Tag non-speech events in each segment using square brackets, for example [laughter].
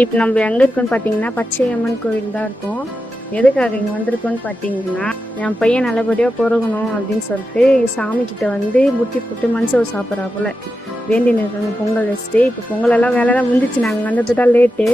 இப்போ நம்ம எங்கே இருக்கோம்னு பார்த்தீங்கன்னா பச்சையம்மன் கோவில் தான் இருக்கும். எதுக்காக இங்கே வந்திருக்கோம்னு பார்த்தீங்கன்னா என் பையன் நல்லபடியாக பிறகணும் அப்படின்னு சொல்லிட்டு சாமி வந்து புட்டி போட்டு மண்சோறு சாப்பிட்றா போல. வேண்டி நிற்கிறாங்க பொங்கல் வச்சுட்டு இப்போ பொங்கலெல்லாம் வேலைலாம் முடிஞ்சிச்சு. நாங்கள் வந்தது தான் லேட்டு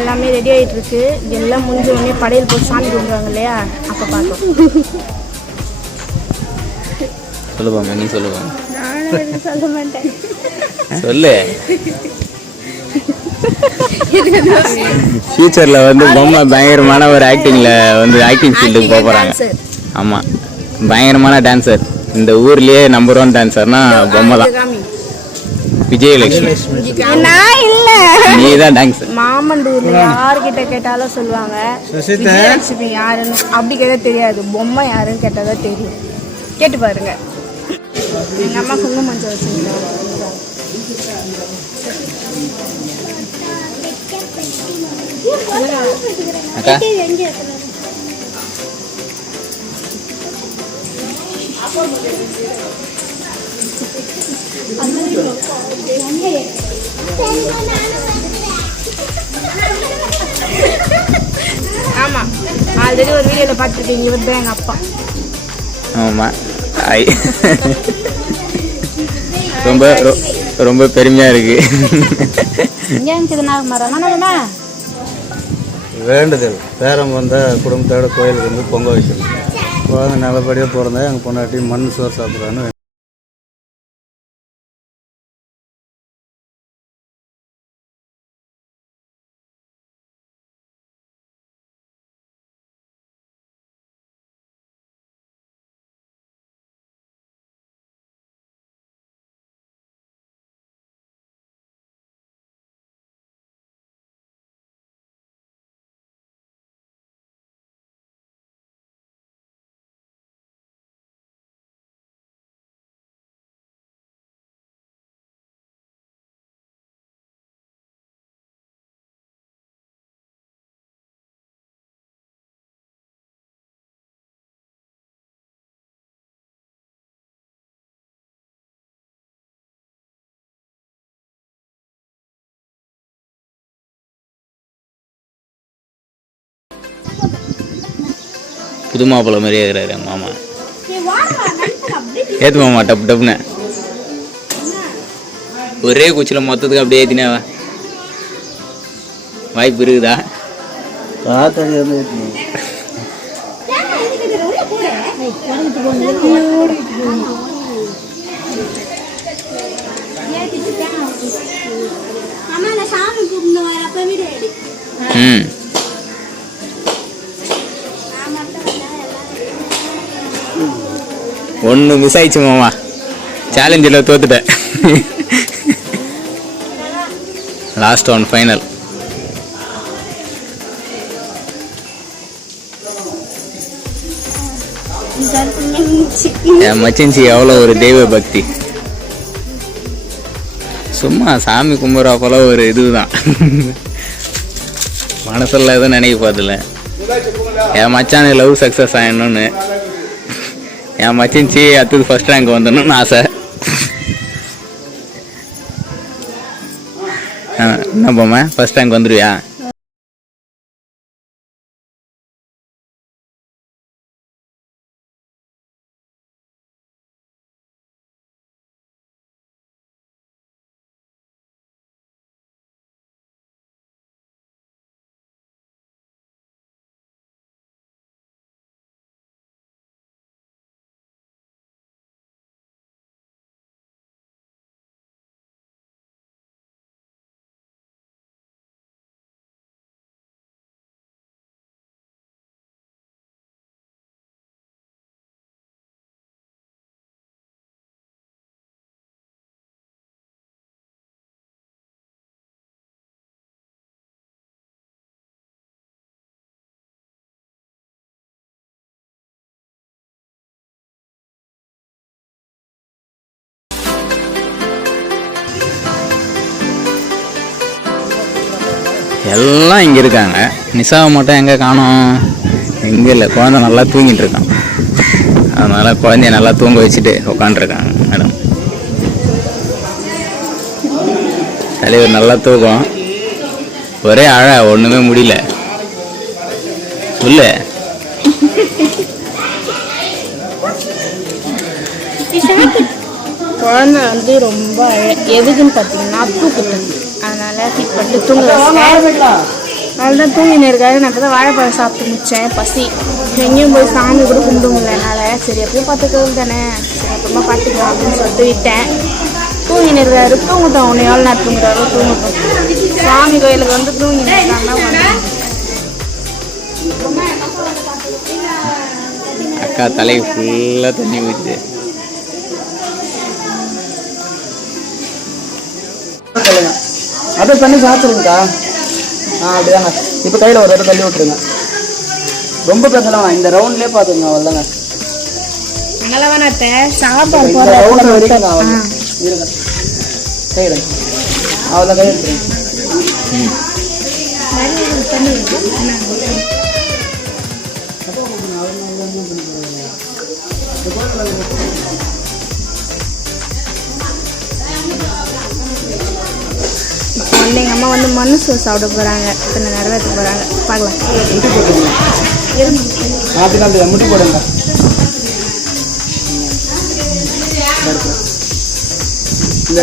எல்லாமே ரெடி ஆகிட்டு இருக்கு எல்லாம் முடிஞ்ச உடனே படையல் போட்டு சாமி கும்பிடுவாங்க இல்லையா? அப்போ பார்த்தோம் சொல்லுவாங்க நீ சொல்லுவாங்க சொல்ல மாட்டேன். சொல்லு. ஃபியூச்சரில் வந்து பொம்மை பயங்கரமான ஒரு ஆக்டிங்கில் வந்து ஆக்டிங் ஃபீல்டுக்கு போக போகிறாங்க dancer. ஆமாம் பயங்கரமான டான்சர் இந்த ஊர்லேயே நம்பர் ஒன் டான்சர்னா பொம்மை தான். விஜயலட்சுமி. நான் இல்லை. நீ தான் டான்சர் மாமண்டூர்ல யாருக்கிட்ட கேட்டாலும் சொல்லுவாங்க விஜயலட்சுமி யாருன்னு அப்படி கேட்டா தெரியாது. பொம்மை யாருன்னு கேட்டால் தான் தெரியும். கேட்டு பாருங்க. எங்க அம்மா குங்குமம் மஞ்சள் வச்சுருந்தாங்க அக்கா. ஆமா. ஆல்ரெடி ஒரு வீடியோல பார்த்துருக்கீங்க இவர் தான் எங்க அப்பா. ஆமாம் ஐ ரொம்ப ரொம்ப பெருமையாக இருக்குது நாகமரம் வேண்டுதல். பேரம் வந்தால் குடும்பத்தோட கோயிலுக்கு வந்து பொங்க வைக்கணும். குழந்தை நல்லபடியாக பிறந்தா எங்கள் பொண்டாட்டி மண் சோறு சாப்பிட்றான்னு புது மாப்பிள்ளை மாதிரியே இருக்கிறாரு எங்கள் மாமா. ஏத்து மாமா டப்பு டப்புன்னு. ஒரே குச்சியில் மொத்தத்துக்கு அப்படியே ஏற்றினா வாய்ப்பு இருக்குதா? ம். ஒன்று மிஸ் ஆயிடுச்சு மாமா. சேலஞ்சில் தோத்துட்டேன். லாஸ்ட் ஒன் ஃபைனல் என் மச்சின்சி எவ்வளோ ஒரு தெய்வ பக்தி சும்மா சாமி கும்பிட்ற போல ஒரு இதுதான். மனசெல்லாம் எதுவும் நினைக்க பார்த்துல என் மச்சானுக்கு லவ் சக்ஸஸ் ஆயிடணும்னு. என் மச்சின்ச்சி சி அடுத்தது ஃபர்ஸ்ட் ரேங்க் வந்துடணும்னு ஆசை. ஆ, என்ன போமா ஃபர்ஸ்ட் ரேங்க் வந்துடுவியா எல்லாம் இங்கே இருக்காங்க. நிசாவை மட்டும் எங்கே காணோம்? எங்கே இல்லை குழந்தை நல்லா தூங்கிட்டு இருக்கான். அதனால் குழந்தைய நல்லா தூங்க வச்சுட்டு உட்காந்துருக்காங்க மேடம். தலைவர் நல்லா தூக்கம். ஒரே அழ ஒன்றுமே முடியல. சொல்லு. குழந்தை வந்து ரொம்ப எதுக்குன்னு பார்த்தீங்கன்னா தூக்கிட்டு அதனால ஃபீட் பண்ணிட்டு தூங்க வச்சிட்டேன் தான் தூங்கினு இருக்காரு. நான் இப்போ தான் வாழைப்பழம் சாப்பிட்டு முடிச்சேன். பசி. எங்கேயும் போய் சாமி கூட கும்பிட முடியல என்னால் சரி எப்பயும் பார்த்துக்கிறது தானே. சரி அப்புறமா பார்த்துக்கலாம் அப்படின்னு சொல்லிட்டு விட்டேன். தூங்கினு இருக்காரு. தூங்கட்டும். உன்னை எவ்வளோ நேரம் தூங்குறாரோ தூங்கட்டும். சாமி கோயிலுக்கு வந்து தூங்கினு இருக்காங்கன்னா வந்தேன். அக்கா தலைக்கு ஃபுல்லாக தண்ணி ஊற்றுது அப்படியே தண்ணி சாப்பிடுங்கக்கா ஆ அப்படிதாங்க. இப்போ கையில் ஒரு தடவை தள்ளி விட்டுருங்க. ரொம்ப பேசலாம்? இந்த ரவுண்ட்லேயே பார்த்துங்க அவ்வளோதாங்க ரவுண்ட் வரைக்கும் அவ்வளோ இருங்க. கையில். அவ்வளோ கை எடுத்துருங்க வந்து எங்கள் அம்மா வந்து மண்ணு சோறு சாப்பிட போகிறாங்க இத்தனை நிறைவேற்ற போகிறாங்க பார்க்கலாம். முட்டி போடுங்க. அப்படின்னா முட்டி போடுங்க இந்த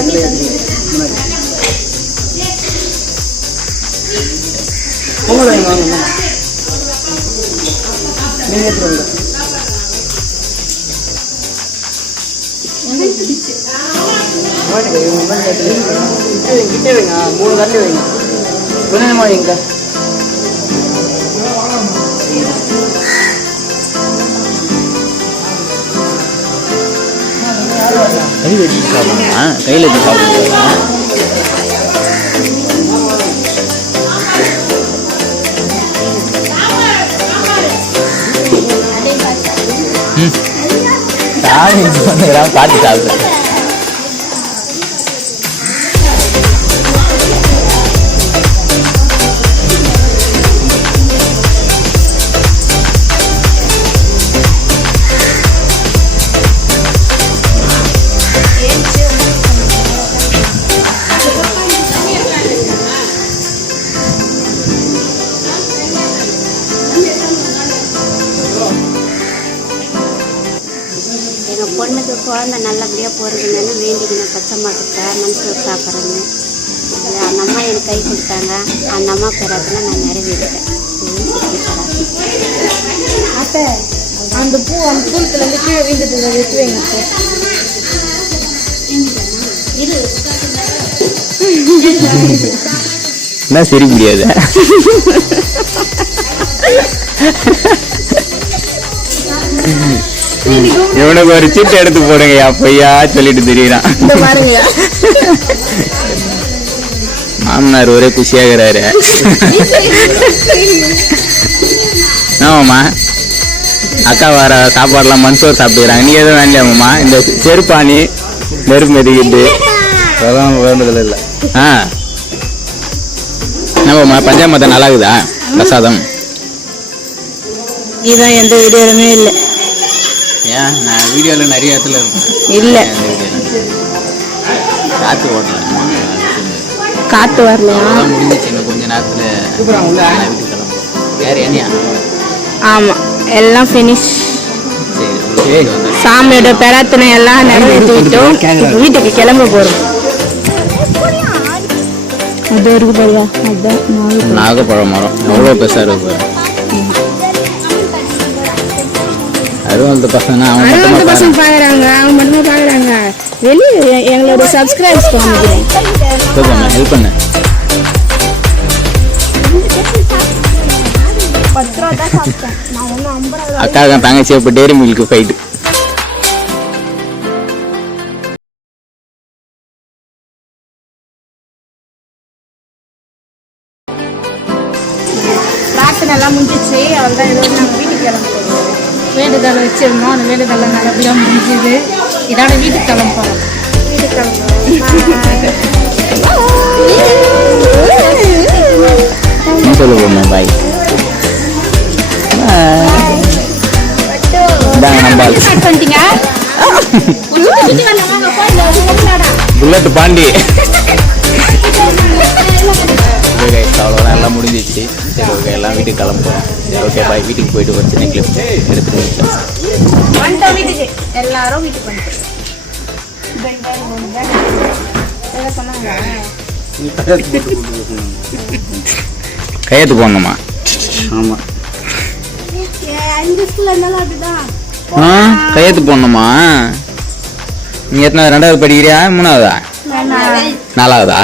இடத்துல ஏத்துங்க. கிட்டே வைங்க ஆ, மூணு கரண்டி வைங்க கொஞ்சமா வைங்க கையில் வச்சு சாப்பிடுமா கையில் வச்சு சாப்பிடுமா ம் சாமி பார்த்து குழந்தை நல்லபடியாக பிறகுன்னு வேண்டிக்கணும் பச்சைம்மா கிட்ட மனசூர் சாப்பிட்றேன்னு அந்த அம்மா எனக்கு கை கொடுத்தாங்க அந்த அம்மா பிறகுல நான் நிறைவேறிட்டேன். அத்தை அந்த பூ அந்த பூலத்துல இருந்து கீழே வீந்துட்டு எடுத்து வைங்க. என்ன சிரிக்க முடியாது [laughs] இவனுக்கு ஒரு சீட்டு எடுத்து போடுங்க அப்பையா சொல்லிட்டு தெரியுறான். மாமனார் ஒரே குஷியாகிறாரு. ஆமாம்மா அக்கா வர சாப்பாடுலாம் மன்சோர் சாப்பிட்டுக்கிறாங்க. நீ எதுவும் வேண்டாமாம்மா இந்த செருப்பாணி நெருப்பு மெதிக்கிட்டு. அதெல்லாம் வேண்டதில்லை இல்லை. ஆ. என்னம்மா பஞ்சாமத்தை நல்லா இருக்குதா பிரசாதம்? இதான் எந்த வீடியோலுமே இல்லை. ஏன்? நான் வீடியோவில் நிறைய இடத்துல இருப்பேன் இல்லை. காற்று ஓட்டல. காற்று வரலையா? முடிஞ்சிச்சு இன்னும் கொஞ்ச நேரத்தில். வீட்டுக்கு கிளம்புறோம் யார் என்னையா? ஆமாம் எல்லாம் ஃபினிஷ் சாமியோட பிரார்த்தனை எல்லாம் நிறைவேற்றி விட்டோம் இப்ப வீட்டுக்கு கிளம்ப போகிறோம் அது இருக்கு பாருங்க. அதுதான் நாகப்பழம். நாகப்பழம் மரம். எவ்வளோ பெருசாக இருக்கு அறுபது பசங்க பாரு. பசங்க பார்க்குறாங்க அவங்க மட்டுமா பார்க்குறாங்க வெளியே எங்களோட சப்ஸ்கிரைப்ஸ் காமிக்கிறேன் ஹெல்ப் பண்ணு அக்காவுக்கு தங்கச்சி இப்போ டேரி மில்க் ஃபைட்டு பிரார்த்தனை எல்லாம் முடிஞ்சிச்சு அவ்வளோதான் ஏதோ நாங்கள் வீட்டுக்கு கிளம்ப போகிறோம் வேண்டுதல் வச்சிருந்தோம். அந்த வேண்டுதல் நல்லபடியாக முடிஞ்சுது. இதோட வீட்டுக்கு கிளம்ப போகிறோம் வீட்டுக்கு என்ன சொல்ல போகணும் பாய் புல்லட் பாண்டி [laughs] அவ்வளோதான் எல்லாம் முடிஞ்சிச்சு சரி ஓகே எல்லாம் வீட்டுக்கு கிளம்புறோம். சரி ஓகே பாய் வீட்டுக்கு போயிட்டு ஒரு சின்ன கிளிப் எடுத்துட்டு. வந்துட்டோம் வீட்டுக்கு. எல்லாரும் வீட்டுக்கு வந்துட்டோம். கையெழுத்து போடணுமா? ஆமாம் ஆ கையெழுத்து போடணுமா? நீ எத்தனாவது ரெண்டாவது படிக்கிறியா? மூணாவதா? நாலாவதா.